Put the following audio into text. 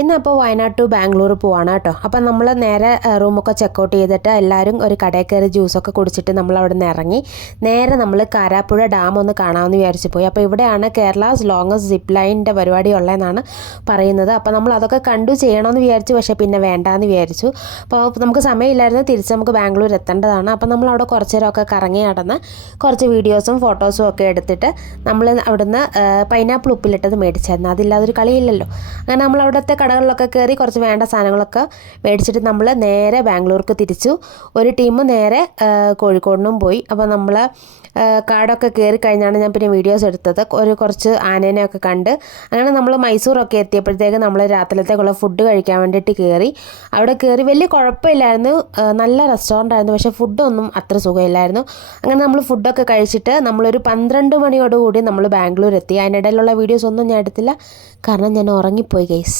ഇന്നപ്പോൾ Wayanad to Bangalore പോവാണ് കേട്ടോ. അപ്പം നമ്മൾ നേരെ റൂമൊക്കെ ചെക്കൗട്ട് ചെയ്തിട്ട് എല്ലാവരും ഒരു കടയിൽ കയറി ജ്യൂസൊക്കെ കുടിച്ചിട്ട് നമ്മൾ അവിടെ നിന്ന് ഇറങ്ങി നേരെ നമ്മൾ കാരാപ്പുഴ ഡാം ഒന്ന് കാണാമെന്ന് വിചാരിച്ച് പോയി. അപ്പോൾ ഇവിടെയാണ് കേരളാസ് ലോങ്ങസ്റ്റ് സിപ്പ് ലൈനിൻ്റെ പരിപാടി ഉള്ളതെന്നാണ് പറയുന്നത്. അപ്പോൾ നമ്മൾ അതൊക്കെ കണ്ടു ചെയ്യണമെന്ന് വിചാരിച്ചു, പക്ഷേ പിന്നെ വേണ്ടാന്ന് വിചാരിച്ചു. അപ്പോൾ നമുക്ക് സമയമില്ലായിരുന്നു, തിരിച്ച് നമുക്ക് ബാംഗ്ലൂർ എത്തേണ്ടതാണ്. അപ്പോൾ നമ്മൾ അവിടെ കുറച്ച് നേരമൊക്കെ കറങ്ങി നടന്ന് കുറച്ച് വീഡിയോസും ഫോട്ടോസും ഒക്കെ എടുത്തിട്ട് നമ്മൾ അവിടുന്ന് പൈനാപ്പിൾ ഉപ്പിലിട്ടത് മേടിച്ചായിരുന്നു. അതില്ലാതൊരു കളിയില്ലല്ലോ. അങ്ങനെ നമ്മൾ അവിടുത്തെ കടകളിലൊക്കെ കയറി കുറച്ച് വേണ്ട സാധനങ്ങളൊക്കെ മേടിച്ചിട്ട് നമ്മൾ നേരെ ബാംഗ്ലൂർക്ക് തിരിച്ചു. ഒരു ടീം നേരെ കോഴിക്കോടിനും പോയി. അപ്പോൾ നമ്മൾ കാടൊക്കെ കയറി കഴിഞ്ഞാണ് ഞാൻ പിന്നെ വീഡിയോസ് എടുത്തത്. കുറച്ച് ആനേനെയൊക്കെ കണ്ട് അങ്ങനെ നമ്മൾ മൈസൂറൊക്കെ എത്തിയപ്പോഴത്തേക്ക് നമ്മൾ രാത്രിയിലത്തേക്കുള്ള ഫുഡ് കഴിക്കാൻ വേണ്ടിയിട്ട് കയറി. അവിടെ കയറി വലിയ കുഴപ്പമില്ലായിരുന്നു, നല്ല റെസ്റ്റോറൻ്റ് ആയിരുന്നു, പക്ഷേ ഫുഡൊന്നും അത്ര സുഖമില്ലായിരുന്നു. അങ്ങനെ നമ്മൾ ഫുഡൊക്കെ കഴിച്ചിട്ട് നമ്മളൊരു 12 മണിയോടുകൂടി നമ്മൾ ബാംഗ്ലൂർ എത്തി. അതിനിടയിലുള്ള വീഡിയോസ് ഒന്നും ഞാൻ എടുത്തില്ല, കാരണം ഞാൻ ഉറങ്ങിപ്പോയി ഗൈസ്.